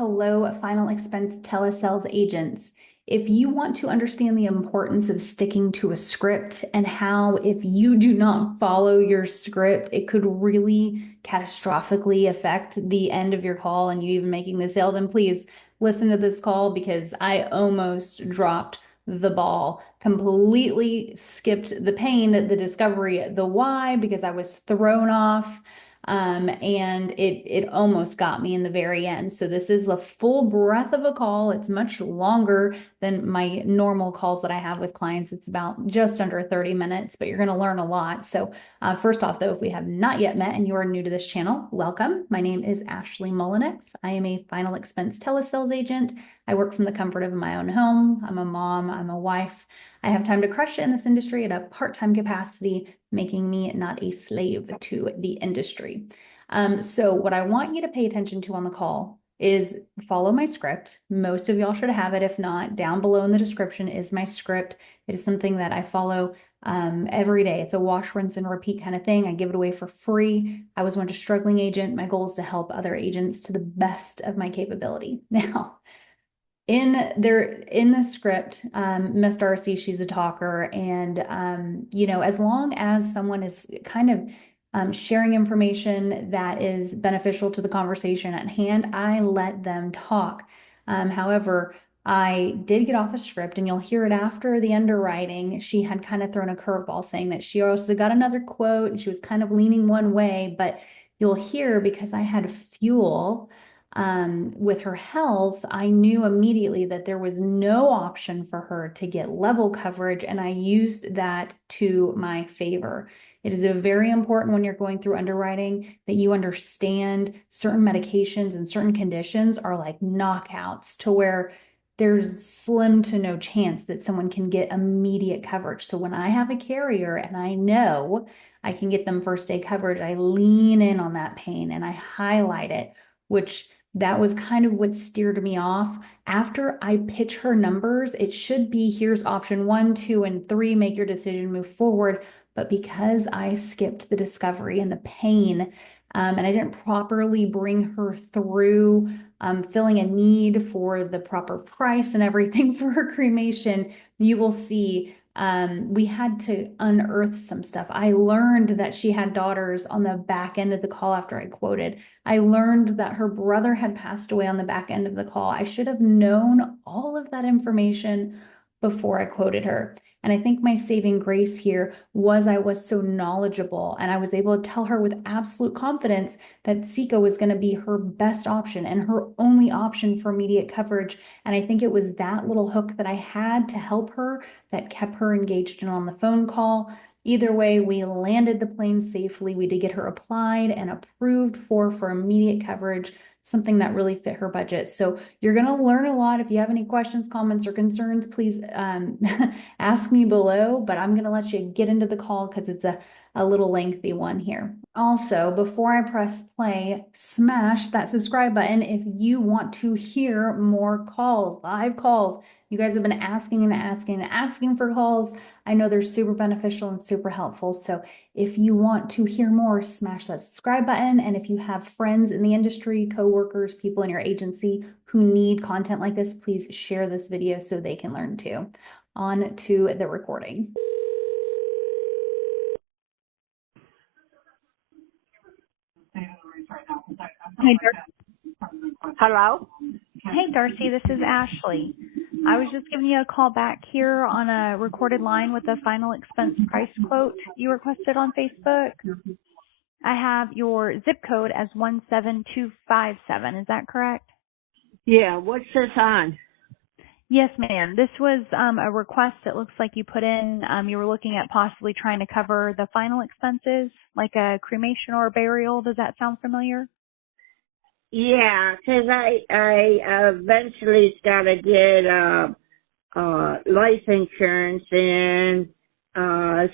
Hello, final expense telesales agents. If you want to understand the importance of sticking to a script and how, if you do not follow your script, it could really catastrophically affect the end of your call and you even making the sale, then please listen to this call because I almost dropped the ball, completely skipped the pain, the discovery, the why, because I was thrown off. And it almost got me in the very end. So this is a full breath of a call. It's much longer than my normal calls that I have with clients. It's about just under 30 minutes, but you're going to learn a lot. So first off, though, if we have not yet met and you are new to this channel, welcome. My name is Ashley Mullenix. I am a final expense telesales agent. I work from the comfort of my own home. I'm a mom. I'm a wife. I have time to crush it in this industry at a part-time capacity, making me not a slave to the industry. So what I want you to pay attention to on the call is follow my script. Most of y'all should have it. If not, down below in the description is my script. It is something that I follow every day. It's a wash, rinse, and repeat kind of thing. I give it away for free. I was once a struggling agent. My goal is to help other agents to the best of my capability. Now, in the script, Miss Darcy, she's a talker, and as long as someone is kind of sharing information that is beneficial to the conversation at hand, I let them talk. However, I did get off a script, and you'll hear it after the underwriting. She had kind of thrown a curveball saying that she also got another quote, and she was kind of leaning one way, but you'll hear because I had fuel with her health, I knew immediately that there was no option for her to get level coverage, and I used that to my favor. It is very important when you're going through underwriting that you understand certain medications and certain conditions are like knockouts to where there's slim to no chance that someone can get immediate coverage. So when I have a carrier and I know I can get them first day coverage, I lean in on that pain and I highlight it, which that was kind of what steered me off. After I pitch her numbers, it should be here's option 1, 2, and 3, make your decision, move forward. But because I skipped the discovery and the pain, and I didn't properly bring her through filling a need for the proper price and everything for her cremation, you will see we had to unearth some stuff. I learned that she had daughters on the back end of the call after I quoted. I learned that her brother had passed away on the back end of the call. I should have known all of that information before I quoted her. And I think my saving grace here was I was so knowledgeable and I was able to tell her with absolute confidence that Sika was going to be her best option and her only option for immediate coverage. And I think it was that little hook that I had to help her that kept her engaged and on the phone call. Either way, we landed the plane safely. We did get her applied and approved for immediate coverage, something that really fit her budget. So you're going to learn a lot. If you have any questions, comments, or concerns, please ask me below, but I'm going to let you get into the call because it's a little lengthy one here. Also, before I press play, smash that subscribe button if you want to hear more calls, live calls. You guys have been asking and asking and asking for calls. I know they're super beneficial and super helpful. So if you want to hear more, smash that subscribe button. And if you have friends in the industry, coworkers, people in your agency who need content like this, please share this video so they can learn too. On to the recording. Hey, hello? Hey, Darcy, this is Ashley. I was just giving you a call back here on a recorded line with a final expense price quote you requested on Facebook. I have your zip code as 17257. Is that correct? Yeah, what's this on? Yes, ma'am. This was a request it looks like you put in. You were looking at possibly trying to cover the final expenses, like a cremation or a burial. Does that sound familiar? Yeah, 'cause I eventually got to get life insurance, and I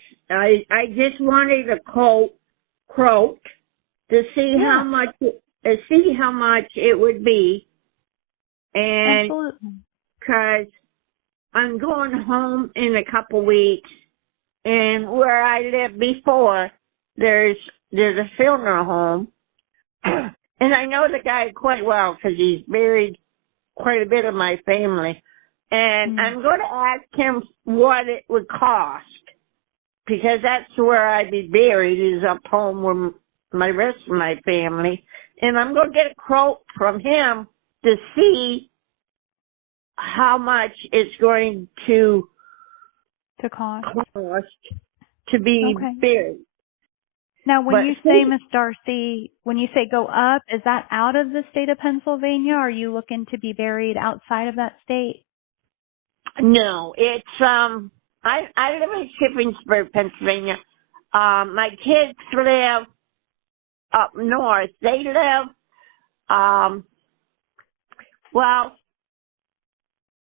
just wanted a quote to see how much it would be, and Absolutely. 'cause I'm going home in a couple weeks, and where I lived before, there's a funeral home. and I know the guy quite well because he's buried quite a bit of my family. And I'm going to ask him what it would cost, because that's where I'd be buried, is up home with my rest of my family. And I'm going to get a quote from him to see how much it's going to cost to be buried. Now, when you say, Miss Darcy, when you say go up, is that out of the state of Pennsylvania? Or are you looking to be buried outside of that state? No, it's I live in Shippensburg, Pennsylvania. My kids live up north. They live well,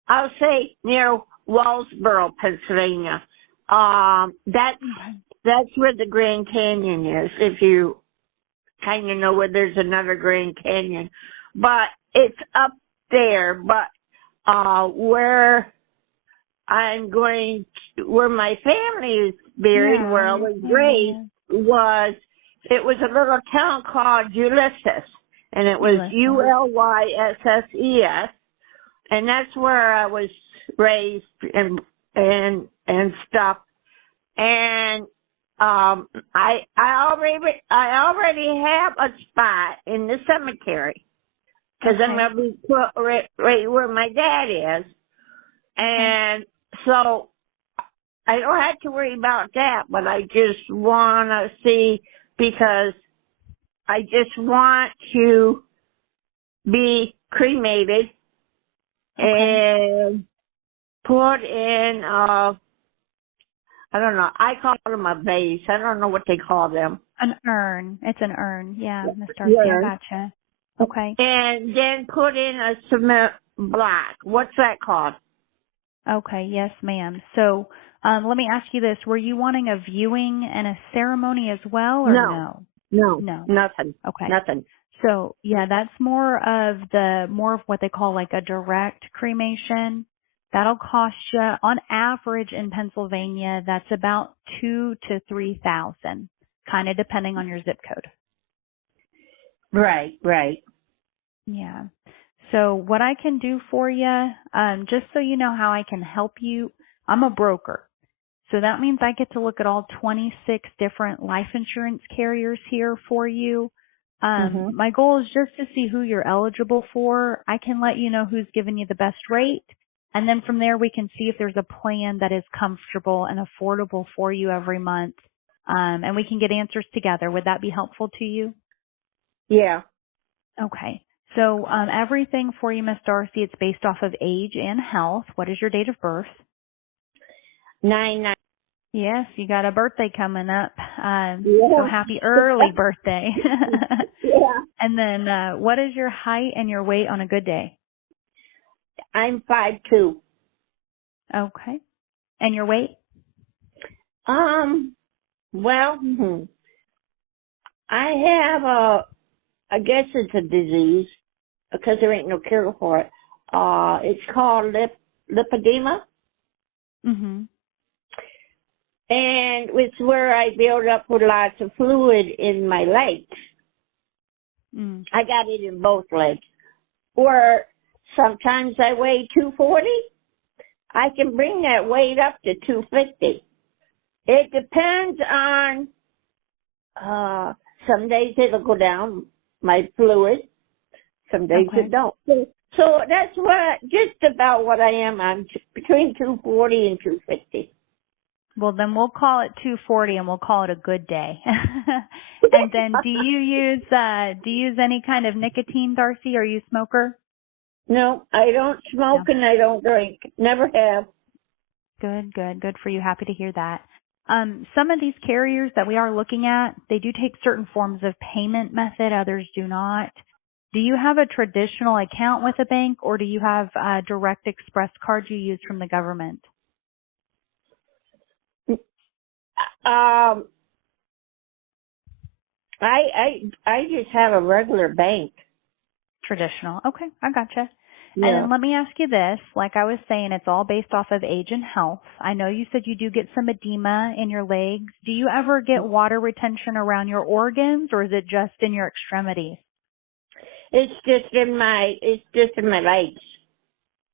I'll say near Wellsboro, Pennsylvania. That's where the Grand Canyon is, if you kind of know where there's another Grand Canyon. But it's up there. But where where my family is buried, where I was raised, it was a little town called Ulysses, and it was Ulysses, and that's where I was raised and stuff. And I already have a spot in the cemetery, because I'm gonna be put right where my dad is, and so I don't have to worry about that. But I just want to see, because I just want to be cremated and put in I don't know. I call them a vase. I don't know what they call them. An urn. It's an urn. Yeah, Miss Darcy, I gotcha. Okay. And then put in a cement block. What's that called? Okay, yes, ma'am. So let me ask you this. Were you wanting a viewing and a ceremony as well, or no? No, nothing. Okay. Nothing. So, yeah, that's more of what they call like a direct cremation. That'll cost you, on average in Pennsylvania, that's about $2,000 to $3,000, kind of depending on your zip code. Right. Yeah. So what I can do for you, just so you know how I can help you, I'm a broker. So that means I get to look at all 26 different life insurance carriers here for you. My goal is just to see who you're eligible for. I can let you know who's giving you the best rate. And then from there, we can see if there's a plan that is comfortable and affordable for you every month. And we can get answers together. Would that be helpful to you? Yeah. Okay. So everything for you, Miss Darcy, it's based off of age and health. What is your date of birth? 9/9. Yes, you got a birthday coming up. So happy early birthday. Yeah. And then what is your height and your weight on a good day? I'm 5'2". Okay. And your weight? Well, I have I guess it's a disease, because there ain't no cure for it. It's called lipedema. Mm-hmm. And it's where I build up with lots of fluid in my legs. I got it in both legs. Or sometimes I weigh 240. I can bring that weight up to 250. It depends on, some days it'll go down, my fluid. Some days it don't. So that's just about what I am. I'm between 240 and 250. Well, then we'll call it 240 and we'll call it a good day. And then do you use any kind of nicotine, Darcy? Are you a smoker? No, I don't smoke and I don't drink. Never have. Good for you. Happy to hear that. Some of these carriers that we are looking at, they do take certain forms of payment method. Others do not. Do you have a traditional account with a bank, or do you have a direct express card you use from the government? I just have a regular bank. Traditional. Okay, I gotcha. Yeah. And then let me ask you this. Like I was saying, it's all based off of age and health. I know you said you do get some edema in your legs. Do you ever get water retention around your organs, or is it just in your extremities? It's just in my legs.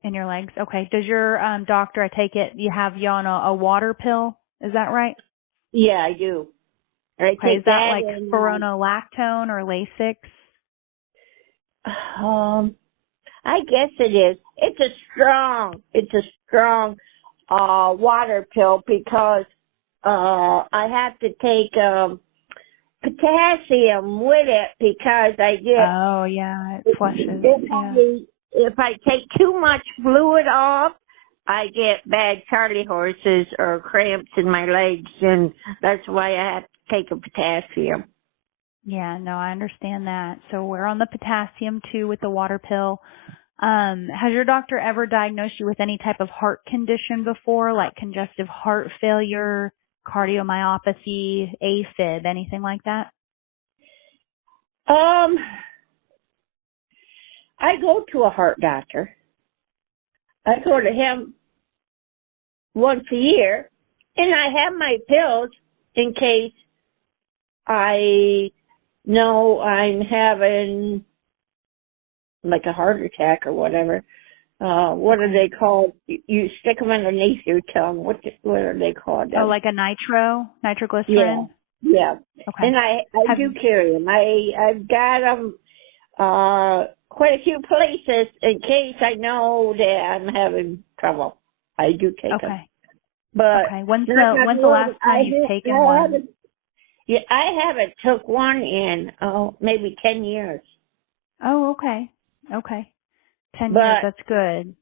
In your legs? Okay. Does your doctor, I take it, you have you on a water pill? Is that right? Yeah, I do. I Okay. Is take that that like and spironolactone or Lasix? I guess it is. It's a strong water pill because I have to take potassium with it because I get Oh, yeah. It flushes. Yeah. if I take too much fluid off, I get bad Charlie horses or cramps in my legs, and that's why I have to take a potassium. Yeah, no, I understand that. So we're on the potassium too with the water pill. Has your doctor ever diagnosed you with any type of heart condition before, like congestive heart failure, cardiomyopathy, AFib, anything like that? I go to a heart doctor. I go to him once a year, and I have my pills in case I know I'm having like a heart attack or whatever. What are they called? You stick them underneath your tongue. What are they called? Oh, like a nitroglycerin? Yeah. Okay. And I do carry them. I've got them quite a few places in case I know that I'm having trouble. I do take them. But okay. When's the last time you've taken one? Yeah, I haven't took one in maybe 10 years. Oh, okay. Okay. 10 But years, that's good.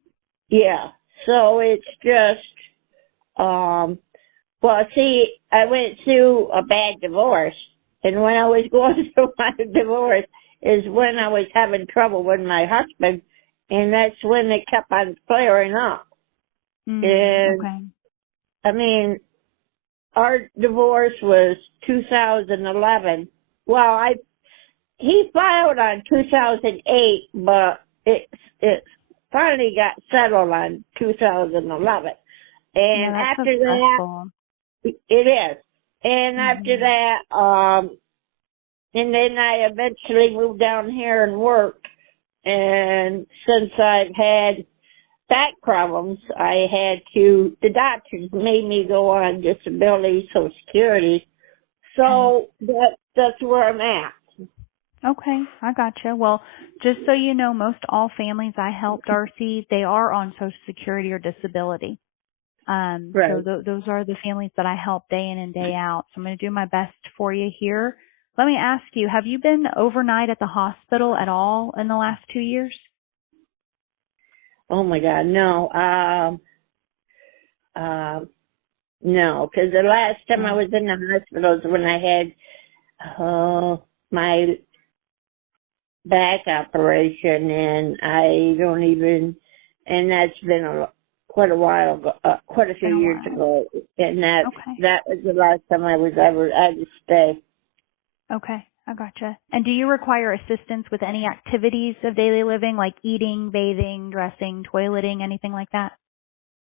yeah, so it's just well, see, I went through a bad divorce, and when I was going through my divorce is when I was having trouble with my husband, and that's when it kept on flaring up. And Okay. I mean, our divorce was 2011. Well, he filed on 2008, but it finally got settled on 2011. And Yeah, that's so after that, stressful. it is. And after that, and then I eventually moved down here and worked. And since I've had back problems, the doctors made me go on disability, Social Security. So that's where I'm at. Okay, I gotcha. Well, just so you know, most all families I help, Darcy, they are on Social Security or disability. Right. So those are the families that I help day in and day out. So I'm going to do my best for you here. Let me ask you, have you been overnight at the hospital at all in the last 2 years? Oh my God, no. No, because the last time I was in the hospital was when I had my back operation, and and that's been quite a while ago, quite a few years ago, and that was the last time I had to stay. Okay, I gotcha. And do you require assistance with any activities of daily living, like eating, bathing, dressing, toileting, anything like that?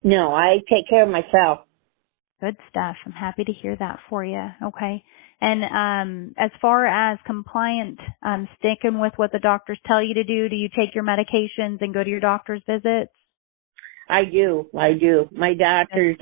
No, I take care of myself. Good stuff. I'm happy to hear that for you. Okay. And as far as compliant, sticking with what the doctors tell you to do you take your medications and go to your doctor's visits? I do. My doctor's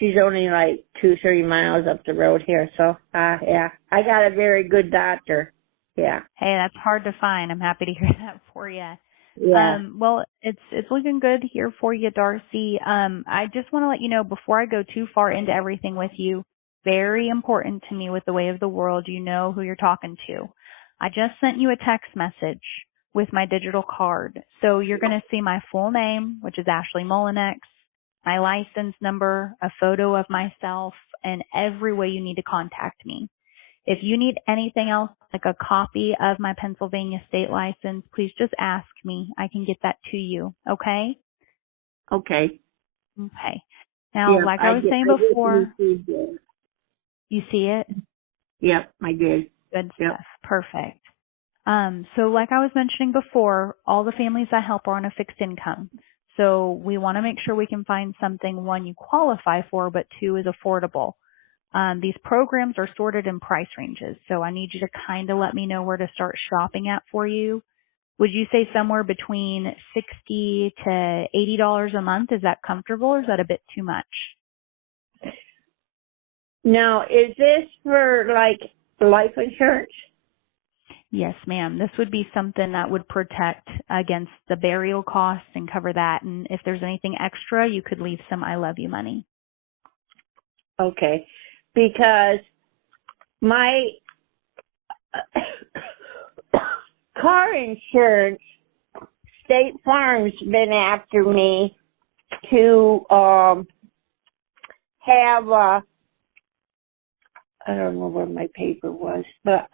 she's only like 2-3 miles up the road here, so yeah. I got a very good doctor. Yeah. Hey, that's hard to find. I'm happy to hear that for you. Yeah. Well, it's looking good here for you, Darcy. I just want to let you know before I go too far into everything with you, very important to me with the way of the world, you know who you're talking to. I just sent you a text message with my digital card. So you're going to see my full name, which is Ashley Molinex, my license number, a photo of myself, and every way you need to contact me. If you need anything else, like a copy of my Pennsylvania state license, please just ask me. I can get that to you. Okay? Okay. Okay. Now, like I was saying before, you see it? Yep, I did. Good stuff. Perfect. So like I was mentioning before, all the families I help are on a fixed income. So we want to make sure we can find something, one, you qualify for, but two, is affordable. These programs are sorted in price ranges, so I need you to kind of let me know where to start shopping at for you. Would you say somewhere between $60 to $80 a month? Is that comfortable, or is that a bit too much? Now, is this for like life insurance? Yes, ma'am. This would be something that would protect against the burial costs and cover that. And if there's anything extra, you could leave some I love you money. Okay, because my car insurance, State Farm's been after me to have I don't know where my paper was, but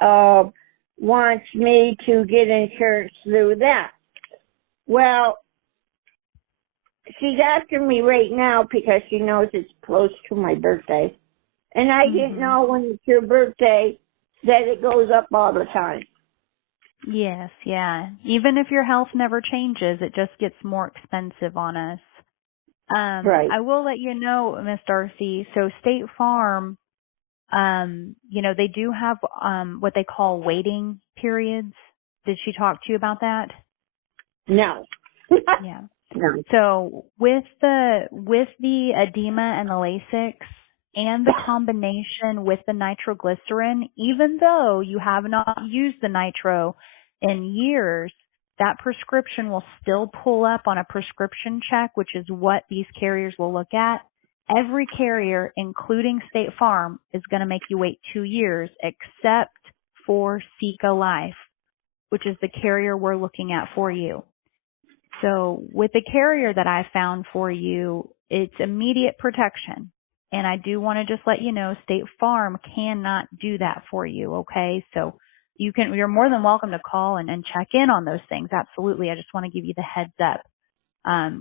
wants me to get insurance through that. Well, she's after me right now because she knows it's close to my birthday. And I didn't know when it's your birthday that it goes up all the time. Yes, yeah. Even if your health never changes, it just gets more expensive on us. Right. I will let you know, Miss Darcy, so State Farm, they do have what they call waiting periods. Did she talk to you about that? No. Yeah. No. So with the edema and the Lasix and the combination with the nitroglycerin, even though you have not used the nitro in years, that prescription will still pull up on a prescription check, which is what these carriers will look at. Every carrier, including State Farm, is going to make you wait 2 years, except for Seca Life, which is the carrier we're looking at for you. So with the carrier that I found for you, it's immediate protection. And I do want to just let you know, State Farm cannot do that for you, okay? So you're more than welcome to call and check in on those things. Absolutely. I just want to give you the heads up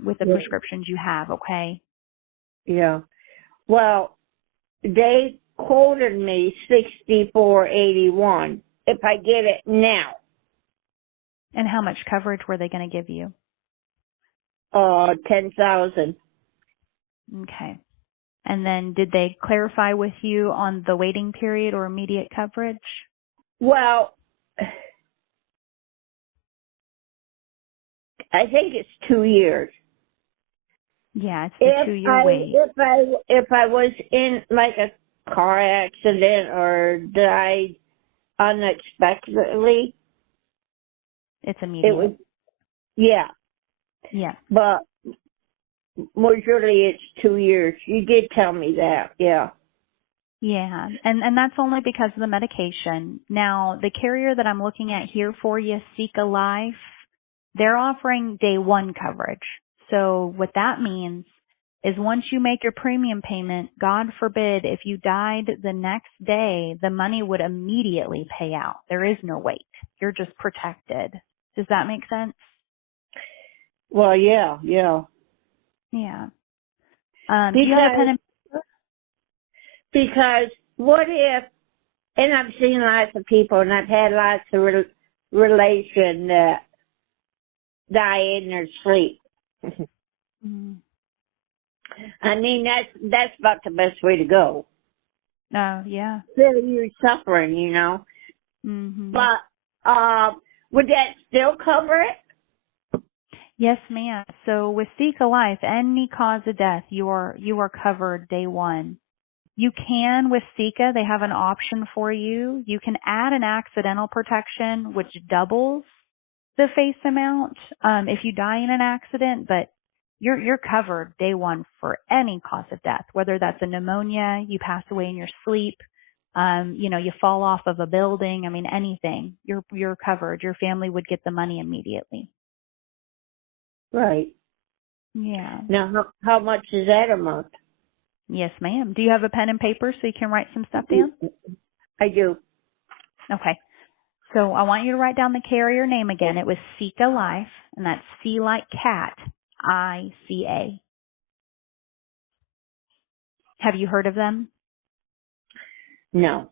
with the prescriptions you have, okay? Yeah. Well, they quoted me $64.81 if I get it now. And how much coverage were they going to give you? 10,000. Okay. And then did they clarify with you on the waiting period or immediate coverage? Well, I think it's 2 years. Yeah, it's the 2-year wait. If I was in like a car accident or died unexpectedly, It's immediate. it was, yeah. Yeah. But usually it's 2 years. You did tell me that, yeah. Yeah, and that's only because of the medication. Now, the carrier that I'm looking at here for you, Seca Life, they're offering day one coverage. So what that means is once you make your premium payment, God forbid, if you died the next day, the money would immediately pay out. There is no wait. You're just protected. Does that make sense? Well, yeah. Yeah. Do you have a pen and paper? Because what if, and I've seen lots of people, and I've had lots of relation that die in their sleep. Mm-hmm. I mean, that's about the best way to go. Oh, yeah. Instead of you suffering, you know. Mm-hmm. But would that still cover it? Yes, ma'am. So with Seca Life, any cause of death, you are covered day one. You can, with Seca, they have an option for you. You can add an accidental protection, which doubles the face amount if you die in an accident, but you're covered day one for any cause of death, whether that's a pneumonia, you pass away in your sleep, you fall off of a building. I mean, anything. You're covered. Your family would get the money immediately. Right. Yeah. Now, how much is that a month? Yes, ma'am. Do you have a pen and paper so you can write some stuff down? I do. Okay. So I want you to write down the carrier name again. It was Seca Life, and that's C like cat, ICA. Have you heard of them? No.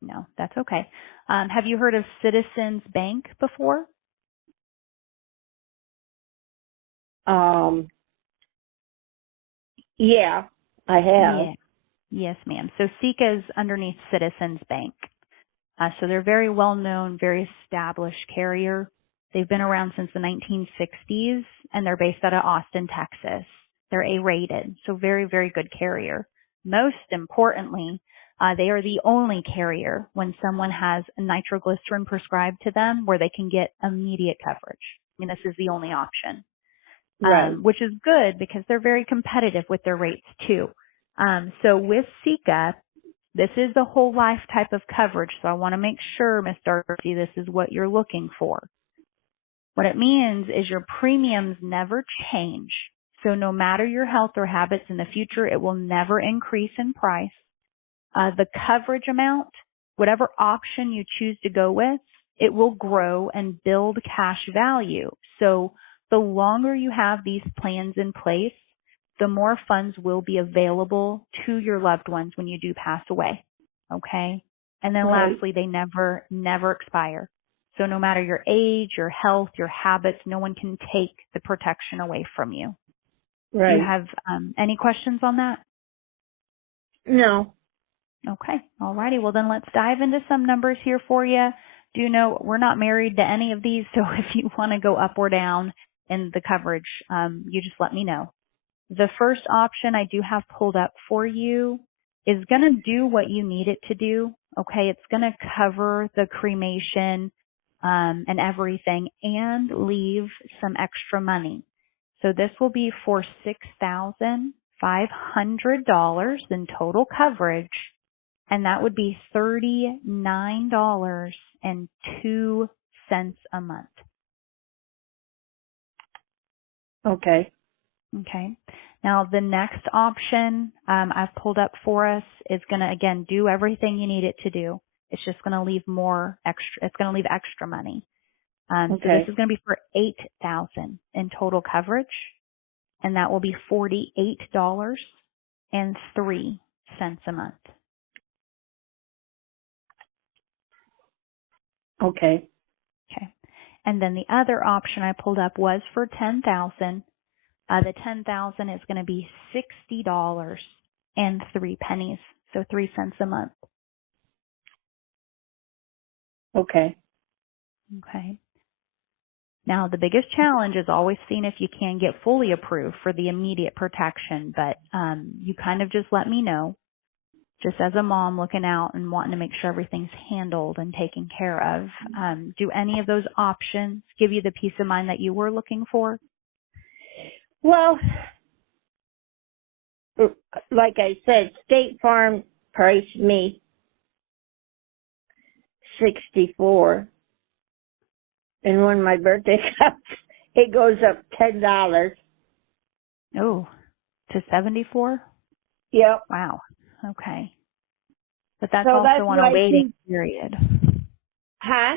No, that's okay. Have you heard of Citizens Bank before? Yeah, I have. Yeah. Yes, ma'am. So Seca is underneath Citizens Bank. So they're very well known, very established carrier. They've been around since the 1960s, and they're based out of Austin, Texas. They're A-rated, so very, very good carrier. Most importantly, they are the only carrier when someone has nitroglycerin prescribed to them where they can get immediate coverage. I mean, this is the only option, Right. which is good because they're very competitive with their rates too. So with Sika, this is the whole life type of coverage. So I want to make sure, Ms. Darcy, this is what you're looking for. What it means is your premiums never change. So no matter your health or habits in the future, it will never increase in price. The coverage amount, whatever option you choose to go with, it will grow and build cash value. So the longer you have these plans in place, the more funds will be available to your loved ones when you do pass away. Okay? And then Right. lastly, they never expire. So no matter your age, your health, your habits, no one can take the protection away from you. Right. Do you have any questions on that? No. Okay. All righty. Well, then let's dive into some numbers here for you. Do know we're not married to any of these, so if you want to go up or down in the coverage, you just let me know. The first option I do have pulled up for you is going to do what you need it to do. Okay. It's going to cover the cremation and everything and leave some extra money. So this will be for $6,500 in total coverage, and that would be $39.02 a month. Okay. Okay. Now the next option I've pulled up for us is going to, again, do everything you need it to do. It's just going to leave more extra. It's going to leave extra money. So this is going to be for $8,000 in total coverage, and that will be $48.03 a month. Okay. Okay. And then the other option I pulled up was for $10,000. The $10,000 is going to be $60.03, so 3 cents a month. Okay. Okay. Now, the biggest challenge is always seeing if you can get fully approved for the immediate protection, but you kind of just let me know, just as a mom looking out and wanting to make sure everything's handled and taken care of. Do any of those options give you the peace of mind that you were looking for? Well, like I said, State Farm priced me $64, and when my birthday comes, it goes up $10. Oh, to 74? Yep. Wow. Okay. But that's So that's also on a why waiting period. Huh?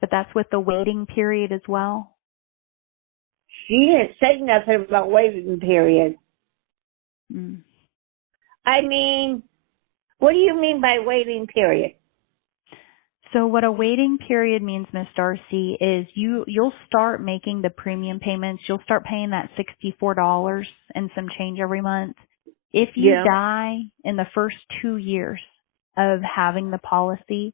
But that's with the waiting period as well? She didn't say nothing about waiting period. Mm. I mean, what do you mean by waiting period? So what a waiting period means, Miss Darcy, is you'll start making the premium payments. You'll start paying that $64 and some change every month. If you Yeah. die in the first 2 years of having the policy,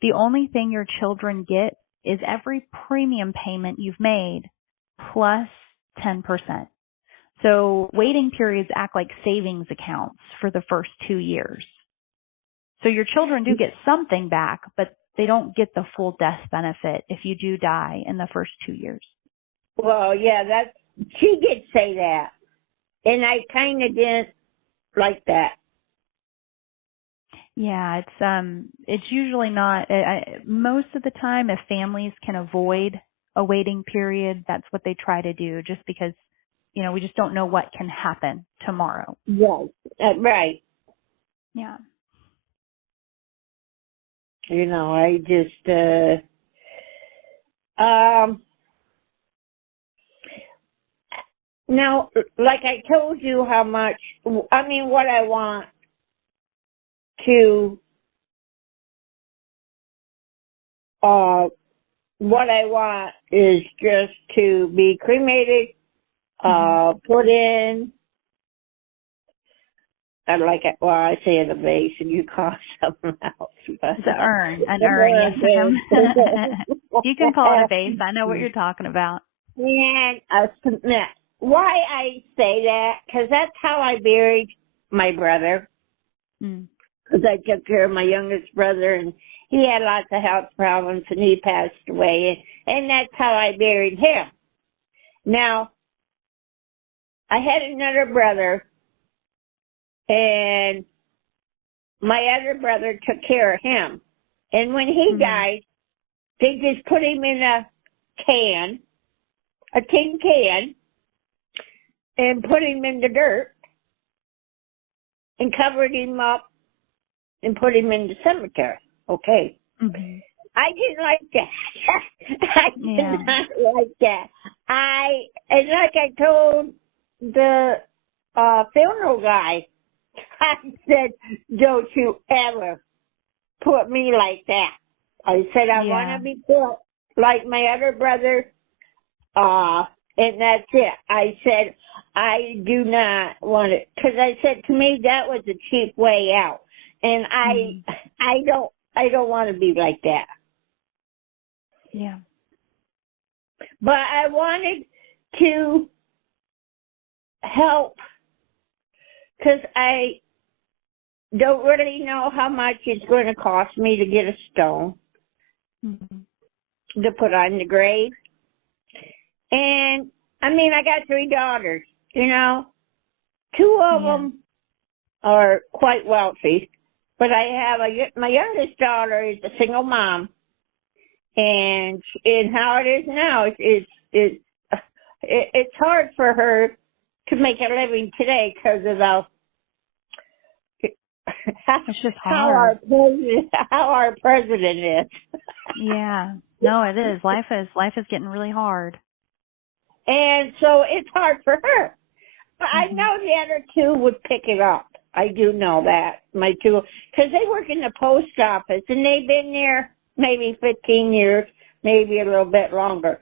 the only thing your children get is every premium payment you've made plus 10%. So waiting periods act like savings accounts for the first 2 years. So your children do get something back, but they don't get the full death benefit if you do die in the first 2 years. Well, yeah, she did say that, and I kind of didn't like that. Yeah, it's usually not. Most of the time, if families can avoid a waiting period, that's what they try to do, just because, we just don't know what can happen tomorrow. Yes, right. Yeah. I just, now, like I told you what I want to, what I want is just to be cremated, put in I like it. Well, I say the vase, and you call it something else. But, It's an urn, yes, ma'am. You can call it a vase. I know what you're talking about. And why I say that? Because that's how I buried my brother. Because I took care of my youngest brother, and he had lots of health problems, and he passed away. And that's how I buried him. Now, I had another brother, and my other brother took care of him. And when he died, they just put him in a tin can, and put him in the dirt, and covered him up, and put him in the cemetery. Okay. I didn't like that. I did not like that. And like I told the funeral guy, I said, don't you ever put me like that. I said, I want to be put like my other brother, and that's it. I said, I do not want it, because I said, to me, that was a cheap way out. And I don't want to be like that. Yeah. But I wanted to help, because I don't really know how much it's going to cost me to get a stone to put on the grave. And, I mean, I got 3 daughters, you know. 2 of them are quite wealthy. But I have my youngest daughter is a single mom. And how it is now, it's hard for her to make a living today because of it's just hard. how our president is. Yeah. No, it is. Life is getting really hard. And so it's hard for her. But I know the other 2 would pick it up. I do know that. My 2, because they work in the post office, and they've been there maybe 15 years, maybe a little bit longer.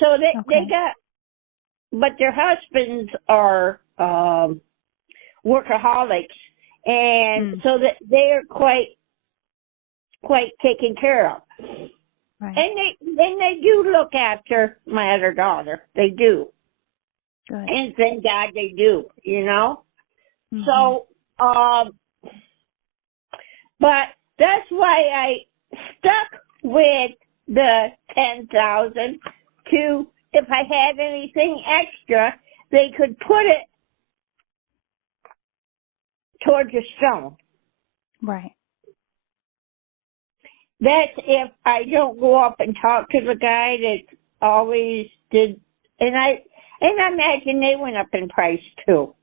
So they got, but their husbands are workaholics, and so that they're quite taken care of. Right. And they do look after my other daughter. They do. Good. And thank God they do, you know? So, but that's why I stuck with the 10,000 to, if I had anything extra, they could put it towards a stone. Right. That's if I don't go up and talk to the guy that always did, and I imagine they went up in price too.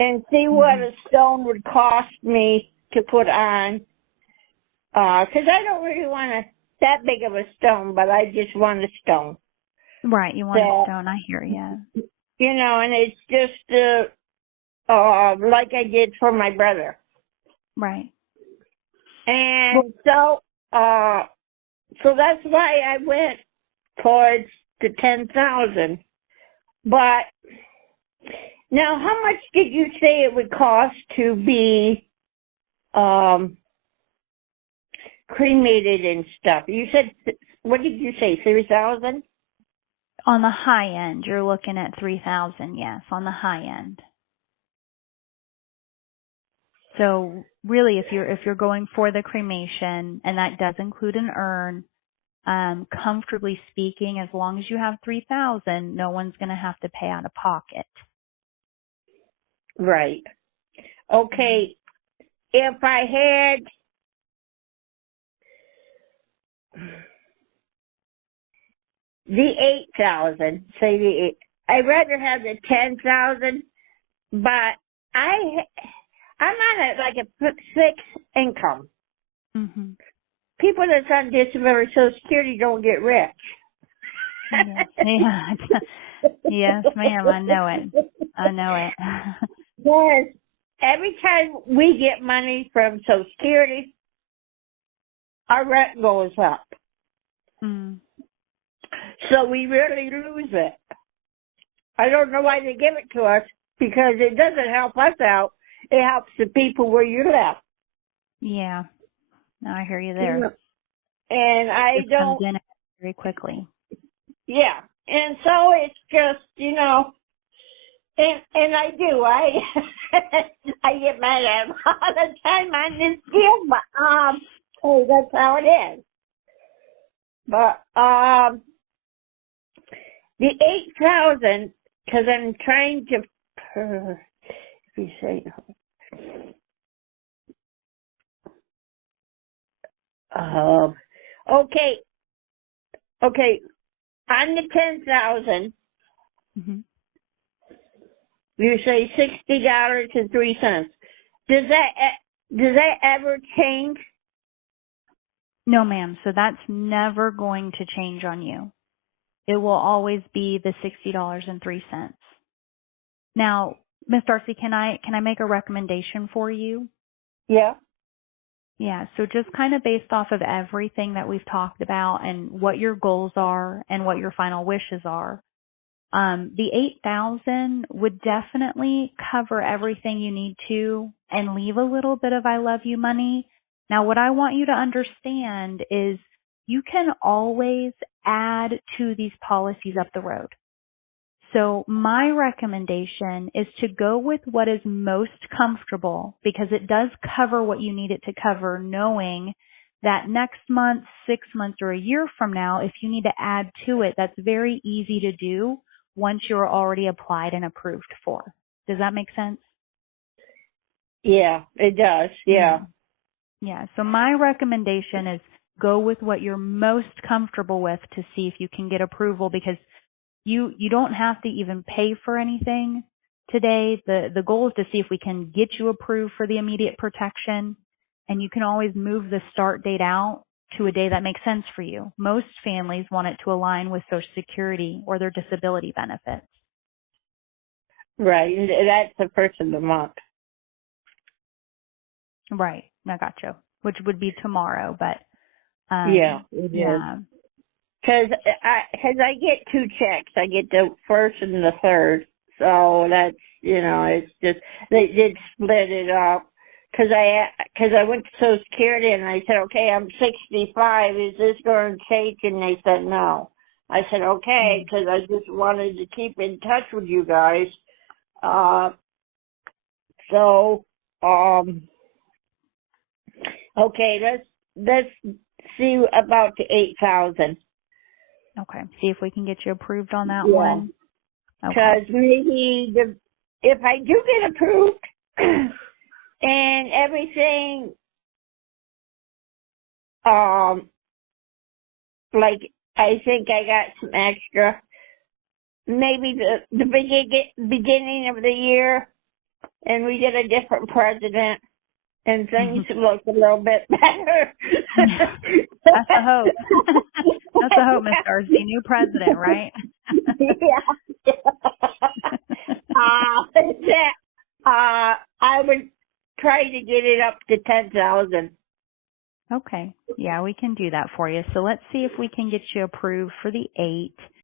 And see what a stone would cost me to put on, because I don't really want that big of a stone, but I just want a stone. Right, you want a stone, I hear you. You know, and it's just like I did for my brother. Right. And so that's why I went towards the 10,000. But now, how much did you say it would cost to be cremated and stuff? You said, what did you say, 3,000? On the high end, you're looking at 3,000. Yes, on the high end. So really, if you're going for the cremation, and that does include an urn, comfortably speaking, as long as you have 3,000, no one's going to have to pay out of pocket. Right. Okay. If I had the 8,000, say I'd rather have the 10,000, but I'm on like a fixed income. People that's on disability Social Security don't get rich. Yes, ma'am. I know it. I know it. Yes. Every time we get money from Social Security, our rent goes up. So we really lose it. I don't know why they give it to us, because it doesn't help us out. It helps the people where you live. Yeah. No, I hear you You there. know, and I It comes don't, in very quickly. yeah. And so it's just, and I do. I get mad at him all the time on this deal, but hey, that's how it is. But the 8,000, because I'm trying to. If you say okay, okay. On the 10,000, Mm-hmm. you say $60.03. Does that ever change? No, ma'am. So that's never going to change on you. It will always be the $60.03. Now, Miss Darcy, can I make a recommendation for you? Yeah. Yeah, so just kind of based off of everything that we've talked about and what your goals are and what your final wishes are, the 8,000 would definitely cover everything you need to and leave a little bit of I love you money. Now, what I want you to understand is you can always add to these policies up the road. So my recommendation is to go with what is most comfortable because it does cover what you need it to cover, knowing that next month, 6 months, or a year from now, if you need to add to it, that's very easy to do once you're already applied and approved for. Does that make sense? Yeah, it does. Yeah. Yeah. So my recommendation is go with what you're most comfortable with to see if you can get approval because you don't have to even pay for anything today. The goal is to see if we can get you approved for the immediate protection, and you can always move the start date out to a day that makes sense for you. Most families want it to align with Social Security or their disability benefits. Right. That's the first of the month. Right. I got you. Which would be tomorrow, but Yeah, it is. yeah. Cause I get 2 checks. I get the first and the third. So that's, it's just, they did split it up. Cause I went to Social Security and I said, okay, I'm 65. Is this going to change? And they said no. I said, okay, cause I just wanted to keep in touch with you guys. So, okay, let's see about the 8,000. Okay. See if we can get you approved on that Yeah. one. Because Okay. maybe if I do get approved and everything, like I think I got some extra. Maybe the beginning of the year, and we get a different president, and things look a little bit better. That's the hope. That's the hope, Miss Darcy. New president, right? Yeah. I would try to get it up to 10,000. Okay. Yeah, we can do that for you. So let's see if we can get you approved for the 8.